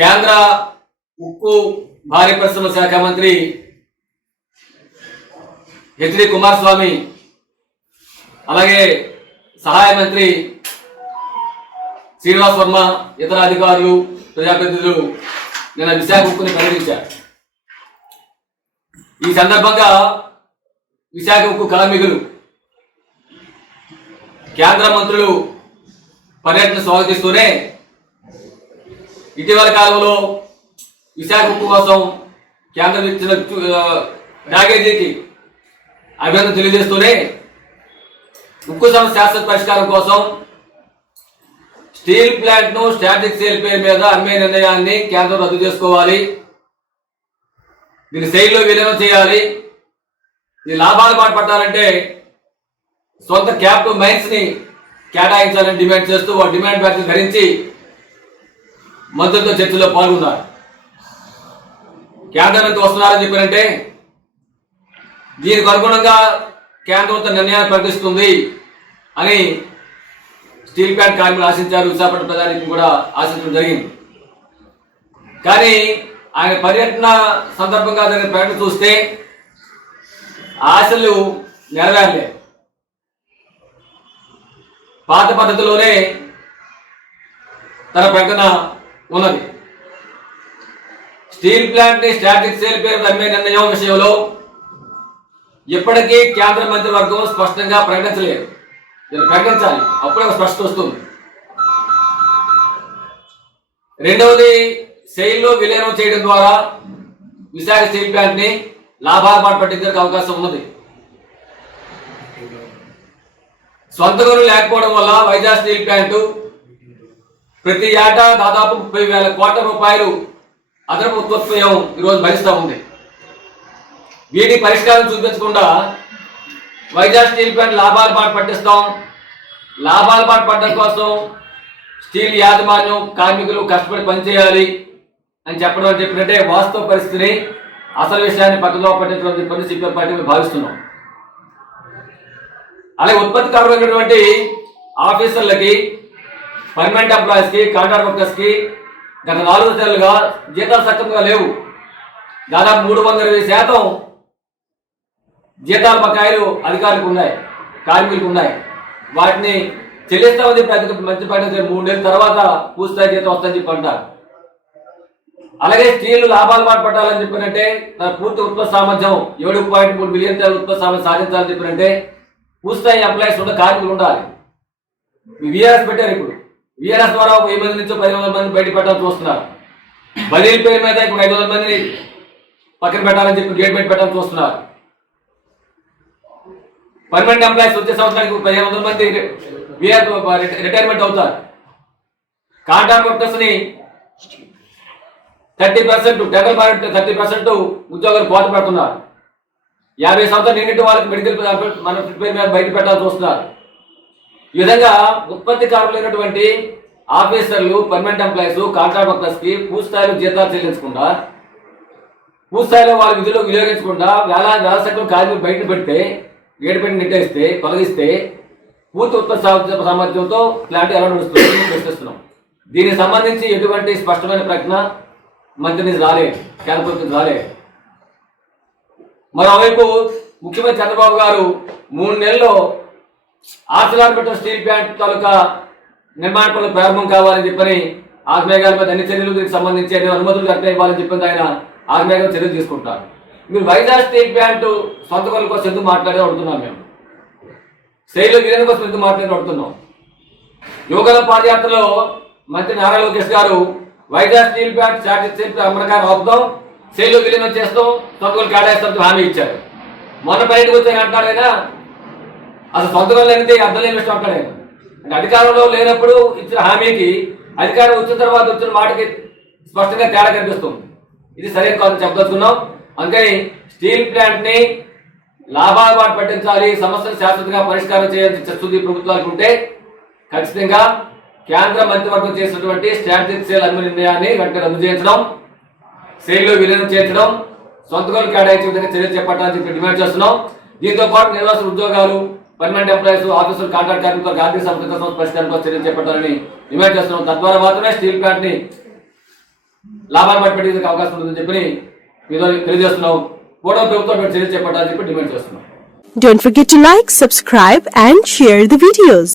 కేంద్ర ఉక్కు భారీ పరిశ్రమ శాఖ మంత్రి హెచ్డి కుమారస్వామి అలాగే సహాయ మంత్రి శ్రీనివాస్ వర్మ ఇతర అధికారులు ప్రజాప్రతినిధులు నిన్న విశాఖ ఉక్కుని పరిగణించారు. ఈ సందర్భంగా విశాఖ ఉక్కు కార్మికులు కేంద్ర మంత్రులు పర్యటన స్వాగతిస్తూనే ఇటీవల కాలంలో విశాఖ ఉక్కు కోసం కేంద్రం ఇచ్చిన ప్యాకేజీకి అభినందన తెలియజేస్తూనే ఉక్కు సమస్య శాశ్వత పరిష్కారం కోసం స్టీల్ ప్లాంట్ను స్టాటిక్ సేల్ పేరు మీద అమ్మే నిర్ణయాన్ని కేంద్రం రద్దు చేసుకోవాలి. దీన్ని శైలిలో విలీనం చేయాలి. ఈ లాభాలు పాటు పట్టాలంటే సొంత క్యాపిటల్ మైన్స్ని కేటాయించాలని డిమాండ్ చేస్తూ వారి డిమాండ్ బ్యాచ్ ధరించి మద్దతు చర్చలో పాల్గొన్నారు. కేంద్రం ఎంత వస్తున్నారని చెప్పారంటే దీనికి అనుగుణంగా కేంద్రం తన నిర్ణయాన్ని ప్రకటిస్తుంది అని స్టీల్ ప్లాంట్ కార్మికులు ఆశించారు. విశాఖపట్నం ప్రధానికి కూడా ఆశించడం జరిగింది. కానీ ఆయన పర్యటన సందర్భంగా జరిగిన ప్రకటన చూస్తే ఆశలు నెరవేరలే. పాత పద్ధతిలోనే తన ప్రకటన ఉన్నది. స్టీల్ ప్లాంట్ని స్టాటిక్ సేల్ పేరు అమ్మే నిర్ణయం విషయంలో ఇప్పటికీ కేంద్ర మంత్రివర్గం స్పష్టంగా ప్రకటించలేదు. దీన్ని ప్రకటించాలి. అప్పుడే ఒక స్పష్టత వస్తుంది. రెండవది సెయిల్లో విలీనం చేయడం ద్వారా విశాఖ స్టీల్ ప్లాంట్ని లాభాలు పాటు పట్టించడానికి అవకాశం ఉన్నది. సొంత గనులు లేకపోవడం వల్ల వైజాగ్ స్టీల్ ప్లాంట్ ప్రతి ఏటా దాదాపు ముప్పై వేల కోట్ల రూపాయలు అదనపు ఉత్పత్తి వ్యయం ఈరోజు భరిస్తూ ఉంది. వీటి పరిష్కారం చూపించకుండా వైజాగ్ స్టీల్ ప్లాంట్ లాభాల పాటు పట్టిస్తాం. లాభాల పాటు పట్టడం కోసం స్టీల్ యాజమాన్యం కార్మికులు కష్టపడి పనిచేయాలి అని చెప్పడం చెప్పినట్టే వాస్తవ పరిస్థితిని అసలు విషయాన్ని పక్కదో పట్టించడం అని చెప్పని సిపిఎం పార్టీ మేము భావిస్తున్నాం. అలాగే ఉత్పత్తికరమైనటువంటి ఆఫీసర్లకి పర్మనెంట్ ఎంప్లాయీస్కి కాంట్రాక్ట్ వర్కర్స్కి గత నాలుగు నెలలుగా జీతాలు సక్రమంగా లేవు. దాదాపు మూడు వందల ఇరవై శాతం జీతాల బకాయిలు అధికారులకు ఉన్నాయి కార్మికులకు ఉన్నాయి. వాటిని చెల్లిస్తామని ప్రతి మంత్రి పడిన మూడు నెలల తర్వాత పూర్తిస్థాయి జీతం వస్తుందని చెప్పి అంటారు. అలాగే స్త్రీలు లాభాలు పాటు పట్టాలని చెప్పినంటే తన పూర్తి ఉత్పత్తి సామర్థ్యం ఏడు పాయింట్ మూడు మిలియన్ టన్నుల ఉత్పత్తి సామర్థ్యం సాధించాలని చెప్పినంటే పూర్తిస్థాయి ఎంప్లాయీస్ ఉన్న కార్మికులు ఉండాలి. విఆర్ఎస్ పెట్టారు ఇప్పుడు. విఆర్ఎస్ ద్వారా ఒక వెయ్యి మంది నుంచి పది వందల మంది బయట పెట్టాలని చూస్తున్నారు. బదిలీ పేరు మీద ఇప్పుడు ఐదు వందల మందిని పక్కన పెట్టాలని చెప్పి గేట్ బయట పెట్టాలని చూస్తున్నారు. పర్మనెంట్ ఎంప్లాయీస్ వచ్చే సంవత్సరానికి పదిహేను వందల మంది విఆర్ రిటైర్మెంట్ అవుతారు. Contract వర్కర్స్ని thirty percent double point thirty percent ఉద్యోగాలు కోత పెడుతున్నారు. యాభై సంవత్సరాలు నిన్నటి వాళ్ళకి మెడికల్ మన పేరు మీద బయట పెట్టాల్సి వస్తున్నారు ఈ విధంగా ఉత్పత్తి కారులైనటువంటి ఆఫీసర్లు పర్మనెంట్ ఎంప్లాయీస్ కాంట్రాక్ట్ వర్కర్స్కి పూర్తిస్థాయిలో జీతాలు చెల్లించకుండా పూర్తిస్థాయిలో వాళ్ళ విధులు వినియోగించకుండా వేలా వేల శాతం కార్మికులు బయట పెడితే ఏడుపెట్టి నిట్టేస్తే తొలగిస్తే పూర్తి ఉత్పత్తి సామర్థ్యంతో ప్లాంట్ ఎలా నడుస్తుంది ప్రశ్నిస్తున్నాం. దీనికి సంబంధించి ఎటువంటి స్పష్టమైన ప్రకటన మంత్రి నుంచి రాలేదు కేంద్ర ప్రభుత్వం నుంచి రాలేదు. మరోవైపు ముఖ్యమంత్రి చంద్రబాబు గారు మూడు నెలల్లో ఆర్సిలార్బిటర్ స్టీల్ ప్లాంట్ తాలూకా నిర్మాణ పనులు ప్రారంభం కావాలని చెప్పని ఆగ్నేయాల మీద అన్ని చర్యలు దీనికి సంబంధించి అన్ని అనుమతులు కట్ట ఇవ్వాలని చెప్పింది ఆయన ఆగ్నేయం చర్యలు తీసుకుంటారు. మీరు వైజాగ్ స్టీల్ ప్లాంట్ సొంత పనుల కోసం ఎందుకు మాట్లాడే అడుగుతున్నాం మేము. శైలి విలీనం కోసం ఎందుకు మాట్లాడి అడుగుతున్నాం. యువగల పాదయాత్రలో మంత్రి Nara Lokesh garu Vizag steel plant static steel అమరకాన్ని ఆపుతాం విలీనం చేస్తాం సొంత పనులు కేటాయిస్తాం హామీ ఇచ్చారు. మొన్న బయటకు వచ్చాను అంటారైనా అసలు సొంతకం లేనిదే అర్థం లేని విషయం అంటే అధికారంలో లేనప్పుడు ఇచ్చిన హామీకి అధికారం వచ్చిన తర్వాత వచ్చిన మాటకి స్పష్టంగా తేడా కనిపిస్తుంది. ఇది సరే కాదు చెప్పదలుచుకున్నాం. అందుకని స్టీల్ ప్లాంట్ని లాభాల బాట పట్టించాలి సమస్యను శాశ్వతంగా పరిష్కారం చేయాల్సి చర్చఉంది ప్రభుత్వాలకు ఉంటే ఖచ్చితంగా కేంద్ర మంత్రివర్గం చేసినటువంటి స్ట్రాటజిక్ సేల్ అమ్మి నిర్ణయాన్ని వెంటనే రద్దు చేయించడం సేల్లో విలీనం చేయించడం సొంతకాలు కేటాయించే విధంగా చర్యలు చేపట్టాలని చెప్పి డిమాండ్ చేస్తున్నాం. దీంతో పాటు నిర్వాసన ఉద్యోగాలు పర్మనెంట్ ఎంప్లాయీస్ ఆఫీసులు కాంట్రాక్ట్ కార్మికులు గాంధీ సమస్యల కోసం పరిష్కారం కోసం చర్యలు చేపట్టాలని డిమాండ్ చేస్తున్నాం. తద్వారా మాత్రమే స్టీల్ ప్లాంట్ని లాభాలు పట్టుబెట్టేందుకు అవకాశం ఉంటుందని చెప్పి మీతో తెలియజేస్తున్నాం. కూడా ప్రభుత్వం చర్యలు చేపట్టాలని చెప్పి డిమాండ్ చేస్తున్నాం. Don't forget to like, subscribe and share the videos.